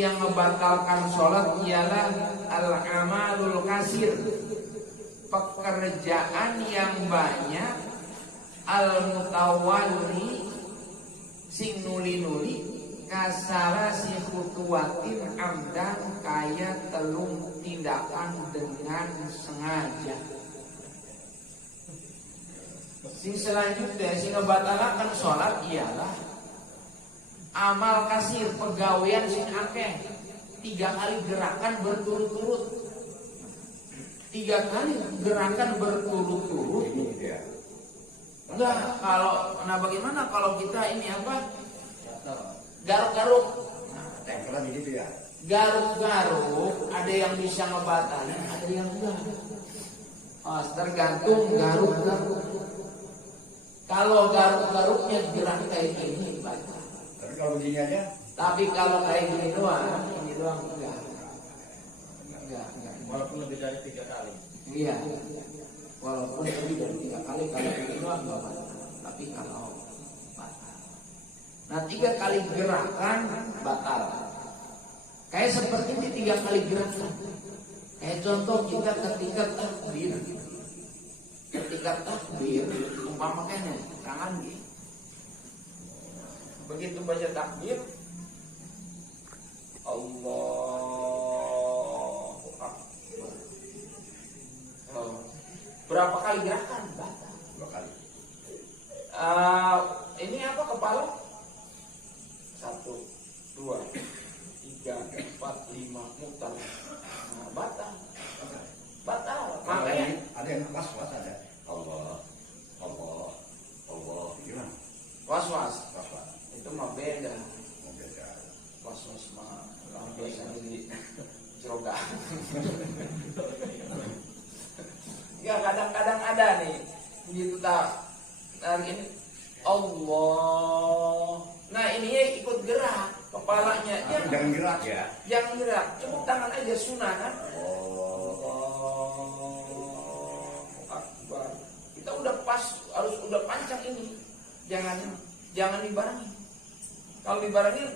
yang membatalkan sholat ialah al-amalul kasir, pekerjaan yang banyak, al-mutawalli sing nuli-nuli, kasara si khutuwatin amdan kaya telung tindakan dengan sengaja. Sing selanjutnya sing ngebatalakan sholat ialah amal kasir, pegawaian sing akeh, 3 kali gerakan berturut-turut. 3 kali gerakan berturut-turut. Enggak, kalau bagaimana kalau kita ini apa? Garuk-garuk. Tempelan gitu ya. Garuk-garuk, ada yang bisa ngebatalin, ada yang enggak. Tergantung garuk-garuk. Kalau garuk-garuknya gerak kayak gini batal. Tapi kalau begini aja. Tapi kalau kayak gini doang enggak. Walaupun lebih dari 3 kali. Iya. Walaupun lebih dari 3 kali, kalau gini doang enggak batal. Tapi kalau batal. Nah, 3 kali gerakan batal. Kayak seperti ini 3 kali gerakan. Kayak contoh kita ketika takbir. Ketika takbir, umpamanya tangan gini. Begitu baca takbir, Allahu Akbar. Berapa kali gerakan? Batal. 2 kali. Ini apa kepala? 1, 2, 3, 4, 5 mutar. Nah, batal. Makanya ada yang was-was ada. Allah gimana? Was-was. Itu mah beda. Beda. Was-was mah biasa di ceroga. Ya kadang-kadang ada nih gitu tak. Nah ini Allah. Nah ini ikut gerak kepalanya. Jangan gerak ya. Jangan gerak. Cukup tangan aja sunah kan. Akbar. Kita udah pas, harus udah pancang ini. Jangan dibarengi. Kalau dibarengi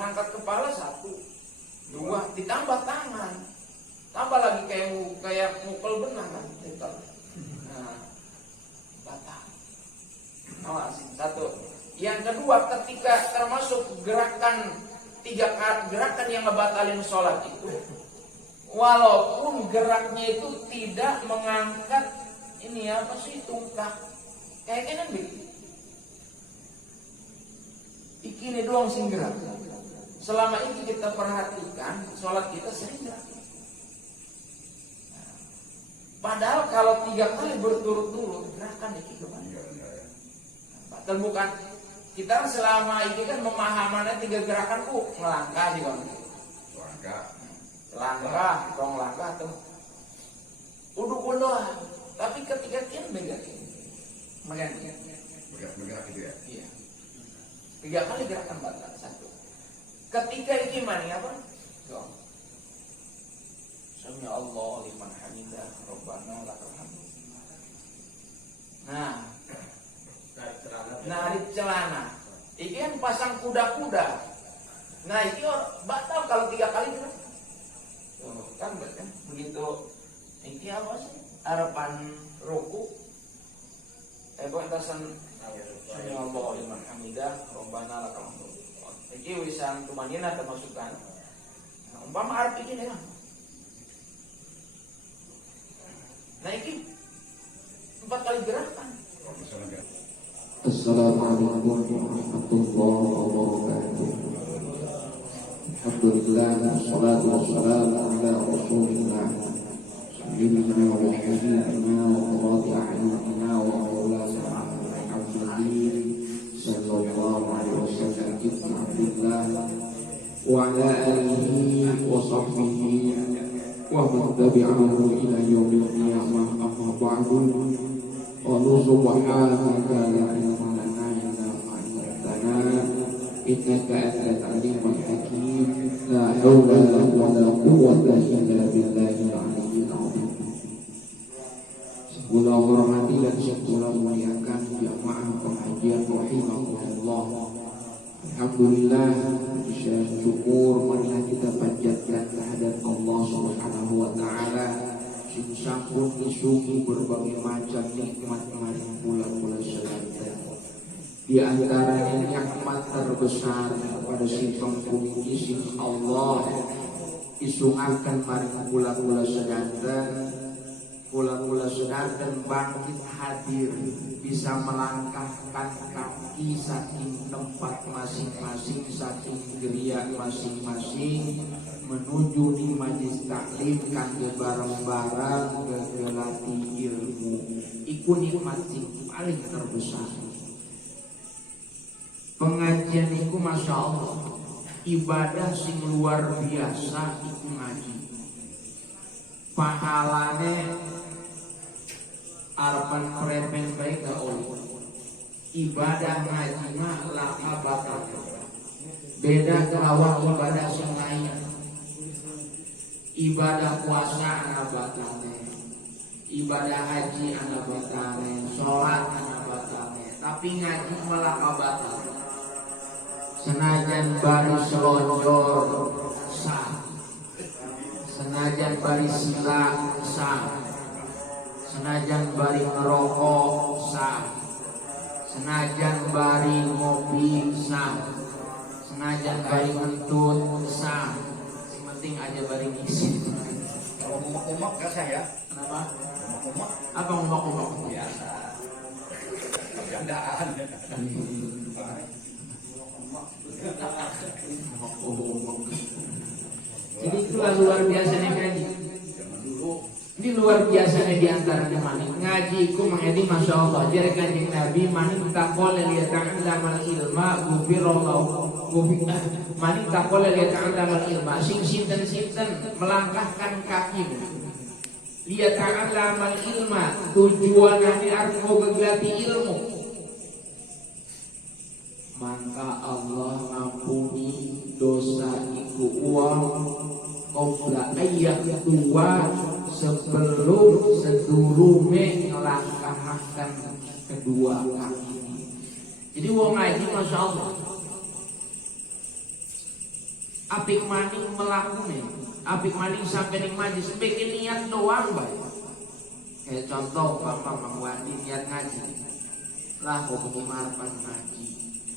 ngangkat kepala 1, 2, ditambah tangan. Tambah lagi kayak mukul benang kan. Nah, batal. Awas, 1. Yang kedua, ketika termasuk gerakan 3 gerakan yang ngebatalin sholat itu, walaupun geraknya itu tidak mengangkat ini apa sih, tungkak kayak gini nih, ini doang sing gerak. Selama ini kita perhatikan sholat kita sering gerak. Padahal kalau 3 kali berturut-turut gerakan itu batal. Bukan kita selama ini kan memahamannya 3 gerakan ngelangkah juga. Langkah, tong langkah tuh. Uduk doang. Tapi ketika dia bergerak gitu ya. Iya. 3 kali gerakan batal. 1. Ketika ini mana apa? Doa. Sami Allah liman hamidah, Rabbana lakal hamd. Nah, narik celana. Ini kan pasang kuda-kuda. Nah, itu batal kalau 3 kali gerak. Kan begitu. Ini apa sih? Harapan ruku. Entasan Sami Allah liman hamidah, Rabbana lakal hamd. Iki wisan tumanina termasuk kan. Nah, umpama arep iki nih. Nah, iki 4 kali gerakan. Assalamualaikum warahmatullahi wabarakatuh. Alhamdulillah, wassalatu wassalamu ala rasulillah sayyidina wa habibina wa qurrati a'yunina wa maulana Muhammadin sallallahu alaihi wasallam ibn Abdillah wa ala alihi wa sahbihi wa man tabi'ahu ila yaumil qiyamah, amma ba'du. Qala subhanaka la ilma lana illa ma 'allamtana innaka antal alimul hakim. La haula wa la quwwata illa billahil aliyyil azim. Segala hormati dan segala muliakan jamaah pengajian rahimakumullah. Alhamdulillah, puja syukur marilah kita panjatkan kehadirat Allah Subhanahu wa taala sing sampun ngisungi berbagai macam nikmat maring bulan-bulan sedanten. Di antaranya nikmat terbesar pada si pengpungki sing Allah isungakan maring bulan-bulan sedanten. Kula-kula sedanten bangkit hadir, bisa melangkahkan kaki saking tempat masing-masing, saking geria masing-masing menuju di majelis taklim kangge bareng-bareng gegelati ilmu. Iku nikmat sing paling terbesar. Pengajian iku masya Allah ibadah sing luar biasa iku ngaji. Pahalane arpan premen baik gak oleh ibadah ngaji mah lakabakan beda kelawan ibadah sing lain. Ibadah puasa anak batane, ibadah haji anak batane, sholat anak batane, tapi ngaji melakabatan. Senajan bari selonjor sah, senajan bari sila sah, senajan bari ngerokok sah, senajan bari ngopi sah, senajan bari ngentut sah, yang penting aja bari ngisi. Kalau umak-umak gak saya. Kenapa? Umak-umak Apa umak-umak? biasa. Bercandaan. Jadi itulah luar biasanya ngaji. Zaman dulu Ini luar biasanya diantaranya maning ngaji ku mengedi masya Allah. Jadi kanjeng Nabi maning takol liyata'allamal ilma gufirallahu maning takol liyata'allamal ilma sing sinten melangkahkan kaki liyata'allamal ilma tujuannya arep ngegelati ilmu, maka Allah ngampuni dosa iku uang qabla ayat tua sebelum sedurunge ngelangkahkan kedua kaki. Jadi wong ngaji masya Allah apik maning melakune, apik maning sampai ning majlis bikin niat doang bae. Kayak contoh Bapak Mang Wandi niat ngaji lah kok pengimarpan ngaji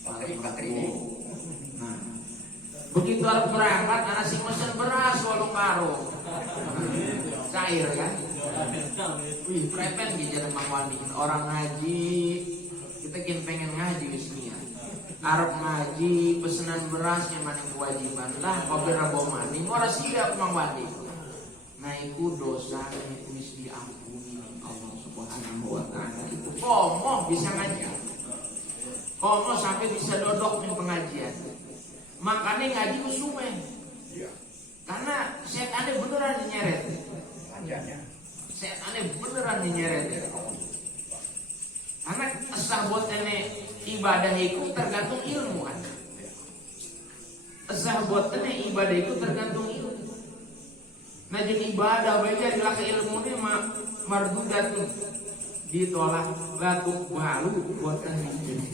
pakai ini. Nah, begitu harus berangkat anak sing mesen beras walung karo cair kan. Wih prepen gitu Mang Wandi orang ngaji kita pengen ngaji wisnya Arab ngaji pesanan beras yang maning kewajiban lah kopi rabo maning ora siap Mang Wandi. Nah itu dosa wis diampuni Allah Subhanahu wa taala. Itu komo bisa ngaji, komo sampai bisa dodok nih pengajian. Makanya ngaji usume. Iya. Karena setannya beneran nyeret. Panjangnya. Setannya beneran nyeret. Karena sahabatnya ibadah itu tergantung ilmu kan. Sahabatnya ibadah itu tergantung ilmu. Nah jadi ibadah baik dari laki ilmu ini mardudatun ditolak latuk baru buat ini.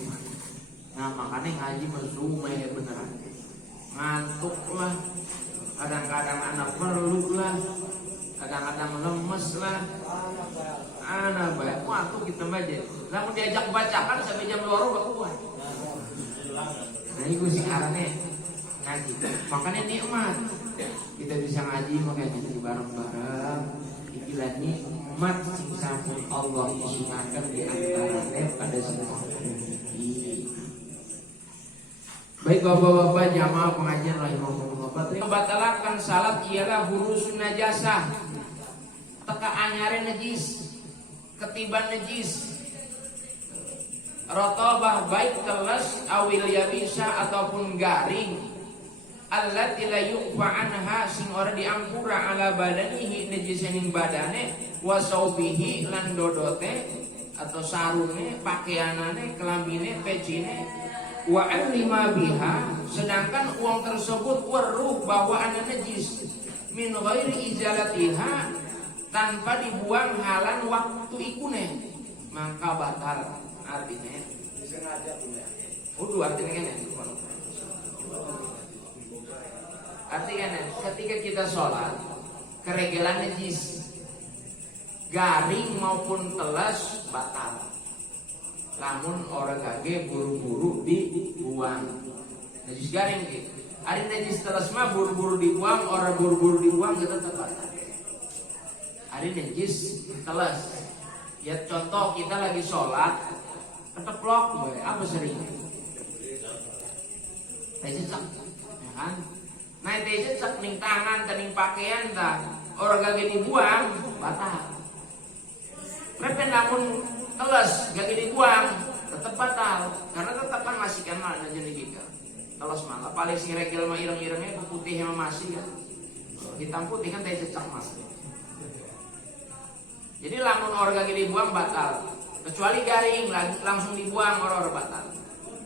Nah makanya ngaji mesume beneran. Ngantuk lah, kadang-kadang anak perlu lah, kadang-kadang lemes lah, anak baik waktu kita baca, namun diajak bacakan sampai jam 2 gak kuat. Nah itu sih karena ngaji, makanya nikmat kita bisa ngaji makanya jadi bareng-bareng. Ikilah nikmat sing sampun Allah isungaken di antarane pada semua. Baik bapak-bapak jamaah pengajian rahimahullah. Batalkan salat ialah hurusun najasah. Teka anyare najis, ketiban najis. Rotobah baik teles awil yabisa ataupun garing. Allati la yuqfa anha sing ora diampura ala badanihi najisaning badane wa saubihi lan dodote atau sarune pakaianane kelambine pecine wa alima biha sedangkan uang tersebut weruh bahwa ana najis min ghairi izalatiha tanpa dibuang halan waktu ikune maka batal artinya sengaja punya artinya kan Artinya ketika kita sholat keregelan najis garing maupun telas batal. Lamun orang kage buru-buru dibuang najis garing gitu. Ada najis telas mah buru-buru dibuang, orang buru-buru dibuang kita tetap batal. Ada najis telas. Ya contoh kita lagi sholat keteplok, apa sering? Cecak, ya kan? Nah cecak ning tangan, ning pakaian, orang kage dibuang batal. Repen namun telas gak dibuang tetap batal karena tetap kan masih kan mana jadi kita telas malah paling si regel mah ireng-irengnya putih yang masih kan hitam putih kan teh cecak mas. Jadi lamun orang gak dibuang batal kecuali garing langsung dibuang orang batal.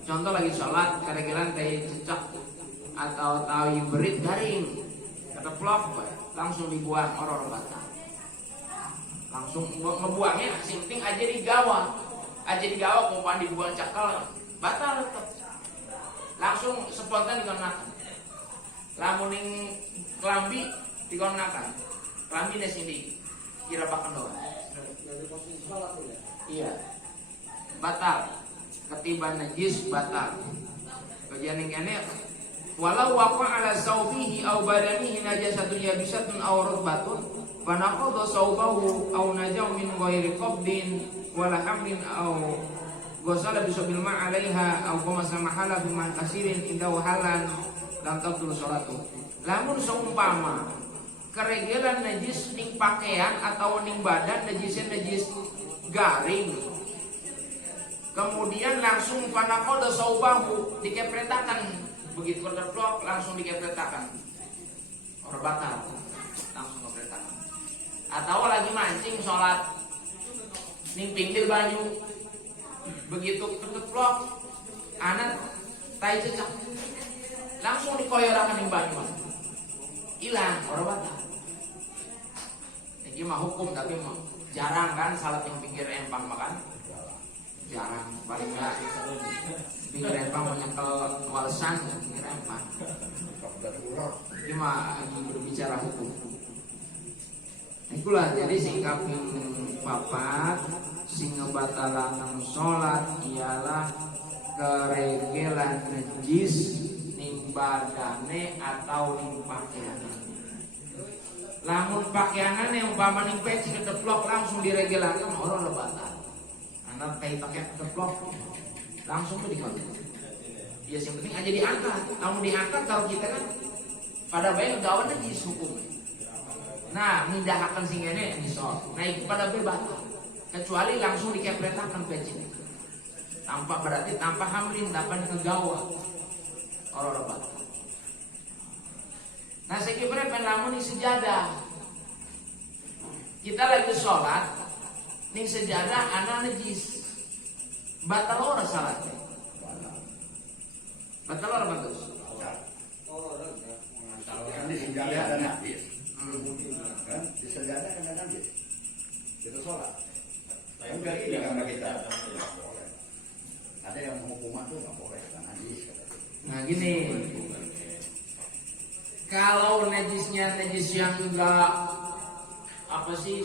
Contoh lagi sholat keregelan teh cecak atau tahu berit garing keteplok langsung dibuang orang batal. Langsung ngebuangnya penting aja digawa kumpulan dibuang cakal batal tetap langsung spontan dikonakan lamun ning kelambi dikonakan kelambi di sini kira pakan doang iya batal ketiban najis batal kejadian kene walau waqa ala saubihi aw badanihi najasatun yabisatun aw rutbatun fanaqadha saubahu aw najaw min ghairi qabdin wala hamlin aw ghasala bisabil ma 'alaiha aw qamasa mahala bi man kasirin inda halan lam tabtul salatu. Lamun seumpama keregelan najis ning pakaian atau ning badan najisnya najis garing kemudian langsung fanaqadha saubahu dikepretakan begitu kedeplok langsung dikepretakan ora batal langsung kepretakan. Atau lagi mancing sholat ning pinggir banyu begitu keteplok anak tai cecak langsung dikoyorakan ning banyu hilang orang batal. Ini mah hukum tapi mah jarang kan salat yang pinggir empang makan jarang paling enggak pinggir empang menyekel walsan pinggir empang. Ini mah berbicara hukum. Itulah jadi sikapin papat sing ngebatalaken salat ialah keregelan najis ning badane atau ning pakaianane. Lamun pakaianane umpama ning peci kedeplok langsung diregelaken ora batal. Anak kayak pakai kedeplok langsung tuh dikontol. Ya yang penting aja diangkat. Kamu diangkat kalau kita kan pada baik gawan najis hukum. Nah, mindahkan singene misal naik pada batal kecuali langsung dikepretakan peci tanpa berarti tanpa hamlin dapat kegawa orang batal. Nah sekibra penlamun di sejadah kita lagi sholat ning sejadah anak najis batal orang salatnya batal orang bagus kan di sejadah ada najis kan di sejadah kan ada najis kita sholat kan berarti karena kita nggak boleh ada yang hukuman tuh nggak boleh karena najis. Nah gini kalau najisnya najis yang enggak apa sih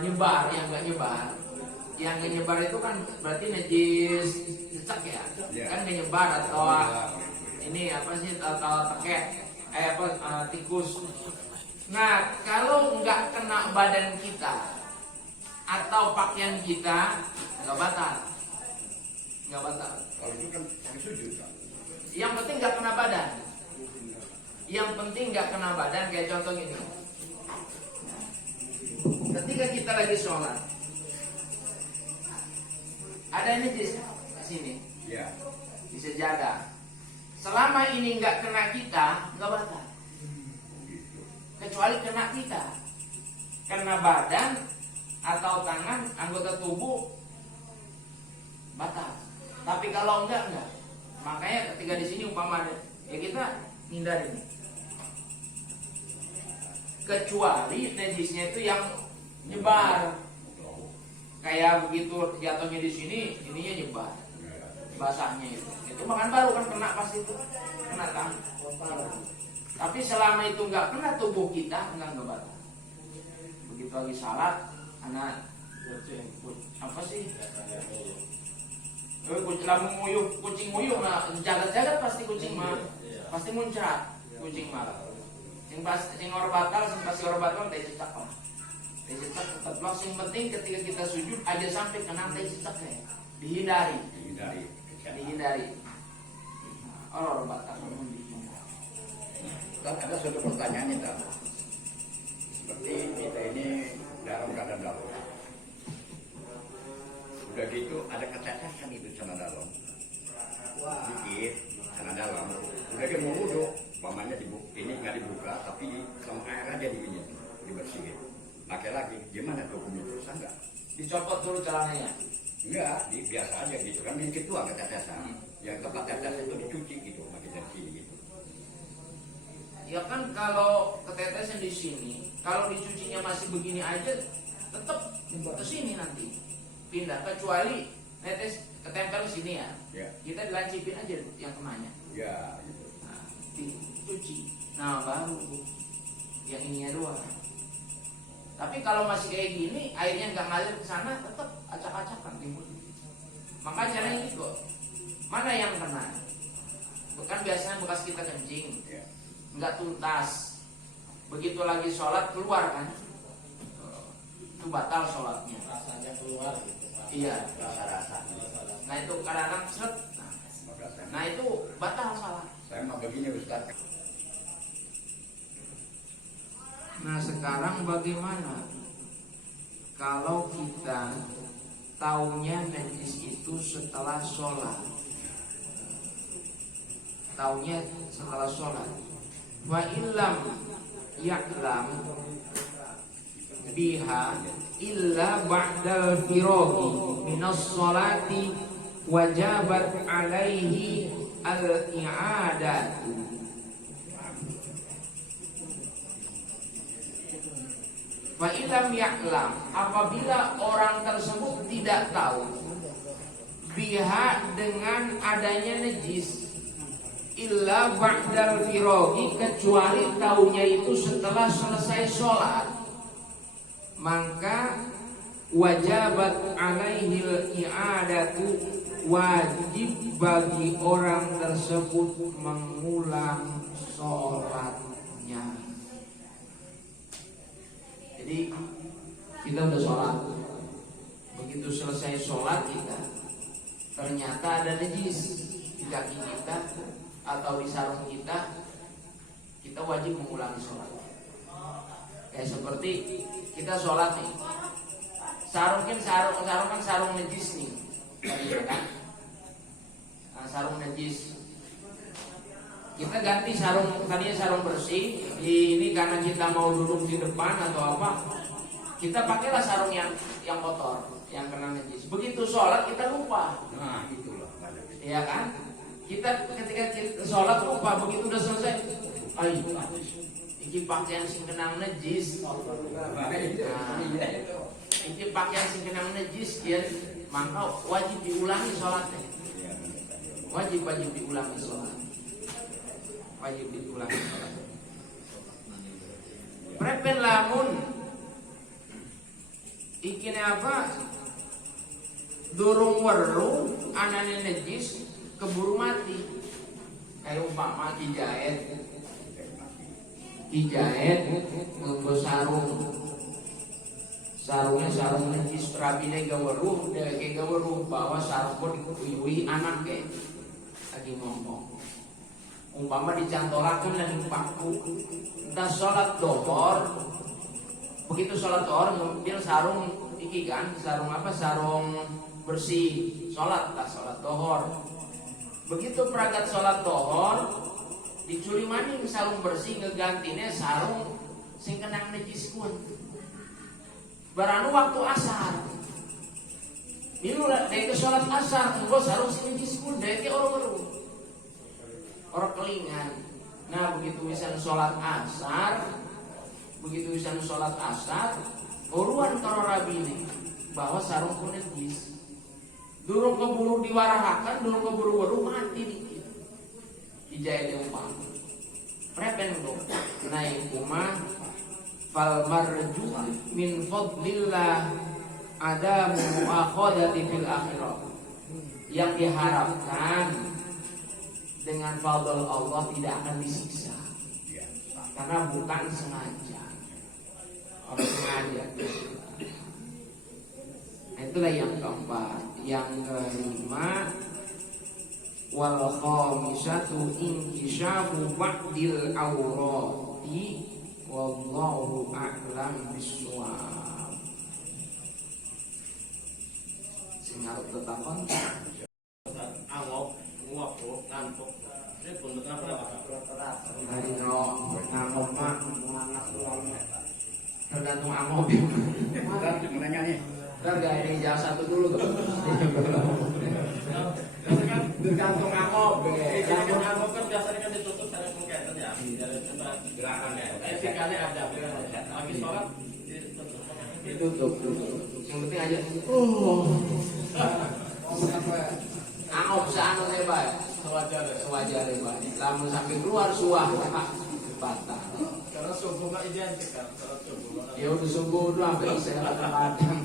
nyebar yang enggak nyebar itu kan berarti najis cecak ya kan enggak nyebar atau ini apa sih atau teket tikus. Nah kalau enggak kena badan kita atau pakaian kita enggak batal. Kalau itu kan pakai sujud kan. Yang penting enggak kena badan. Yang penting nggak kena badan kayak contoh gini. Ketika kita lagi sholat, ada ini di sini, Ya. di sejadah. Selama ini nggak kena kita, nggak batal. Kecuali kena kita, kena badan atau tangan, anggota tubuh, batal. Tapi kalau enggak. Makanya ketika di sini umpama ya kita hindarin. Kecuali najisnya itu yang nyebar, kayak begitu jatuhnya di sini, ininya nyebar, basahnya itu makan baru kan kena pasti itu, kena kan. Tapi selama itu nggak kena tubuh kita, nggak batal. Begitu lagi salat, anak apa sih? Lamun nguyuh, kucing nguyuh, nah jaga-jaga pasti kucing mah, pasti muncrat kucing mah. Sing orang batal, sing pasti orang batal, teh cecak lah. Teh cecak tetap lah. Sing penting ketika kita sujud aja sampai kena teh cecaknya, dihindari. Orang batal. Dan ada suatu pertanyaan itu, seperti kita ini dalam keadaan darurat. Udah gitu ada ketetesan itu sana dalam, dikit sana dalam. Udah dia mau wudhu, pamannya ini nggak dibuka, tapi sama air aja dibersihin. Pakai lagi, gimana hukumnya dosa enggak? Dicopot dulu celananya. Enggak, biasa aja gitu kan, dikit doang ketetesan. Yang tempat tetes itu dicuci gitu, makin bersih gitu. Ya kan kalau ketetesan di sini, kalau dicucinya masih begini aja, tetap ke sini nanti pindah. Kecuali netes ketempel di sini ya, kita dilancipin aja yang kenanya. Ya, gitu. Nah, dicuci. Nah baru yang ininya doang. Tapi kalau masih kayak gini, airnya nggak ngalir ke sana, tetap acak-acakan timbul. Maka caranya gitu. Mana yang kena? Bukan biasanya bekas kita kencing. Nggak tuntas, begitu lagi sholat keluar kan, itu batal sholatnya. Rasanya keluar gitu. Iya. Rasa-rasa. Nah itu kadang-kadang seret. Nah itu batal sholat. Saya mau begini Ustaz. Nah sekarang bagaimana kalau kita taunya najis itu setelah sholat? Taunya setelah sholat. Wa illam ya'lam biha illa ba'dal firaghi minas sholati wajabat alaihi al-i'adatu. Wa illam ya'lam, apabila orang tersebut tidak tahu biha dengan adanya najis, illa ba'dal firaghi, kecuali taunya itu setelah selesai sholat, maka wajabat alaihil i'adatu, wajib bagi orang tersebut mengulang sholatnya. Jadi kita udah sholat, begitu selesai sholat kita ternyata ada najis di kaki kita atau di sarung kita, kita wajib mengulangi sholat. Kayak seperti kita sholat nih, sarung kan sarung najis nih, ya kan? Nah, sarung najis, kita ganti sarung, tadinya sarung bersih, ini karena kita mau duduk di depan atau apa, kita pakailah sarung yang kotor, yang kena najis. Begitu sholat kita lupa. Nah itulah. Ya kan? Kita ketika kita sholat lupa, begitu udah selesai, ayo, iki pakaian sing kenang najis. Nah, iki pakaian sing kenang najis, ya, maka wajib diulangi sholatnya. Wajib diulangi sholat. Wajib diulangi sholat. Prepen lamun ikine apa? Durung weruh anane najis keburu mati. Kayak umpama dijahit nganggo sarungnya sarung najis, rabine gaweruh, deweke gaweruh bahwa sarung dikuyui anak ke lagi ngomong. Umpama dicantolakeun dan paku. Entah sholat dohor, begitu sholat dohor ngambil sarung iki kan, sarung apa? Sarung bersih sholat, tak sholat dohor. Begitu peragat sholat dohor, diculi maning sarung bersih, ngegantine sarung sing kenang najis kun. Baranu waktu asar, milu dari sholat asar, engko sarung sing najis kun, dari orang kelingan. Nah begitu bisa sholat asar, uruan karo rabine bahwa sarung kun najis. Durung keburu diwarahakan, durung keburu weruh mati dikit. Dijahit umpama. pendek naik umah fal marju min fadlillah ada muakhadati fil akhirah. Yang diharapkan dengan fadl Allah tidak akan disiksa karena bukan sengaja. Orang sengaja. Itulah yang keempat. Yang kelima, wal khamisatu inkishafu ba'dil awrati wallahu a'lam bishawab. Sing arep tetakon angop nguap ngantuk ini bentuknya berapa? hari no ngangop mah tergantung angop. Kita menanya nih. Ntar gak ada ijazah satu dulu tuh. Tergantung angop. Yang angop kan biasanya kan ditutup cara mungkin ya. Gerakannya. Etikanya ada. Lagi sholat Ditutup. Yang penting aja. Angop seanu nih baik. Sewajar baik. Lamun sampai keluar suah patah. karena subuh nggak identik kan. Ya udah subuh doang sampai isya kadang-kadang.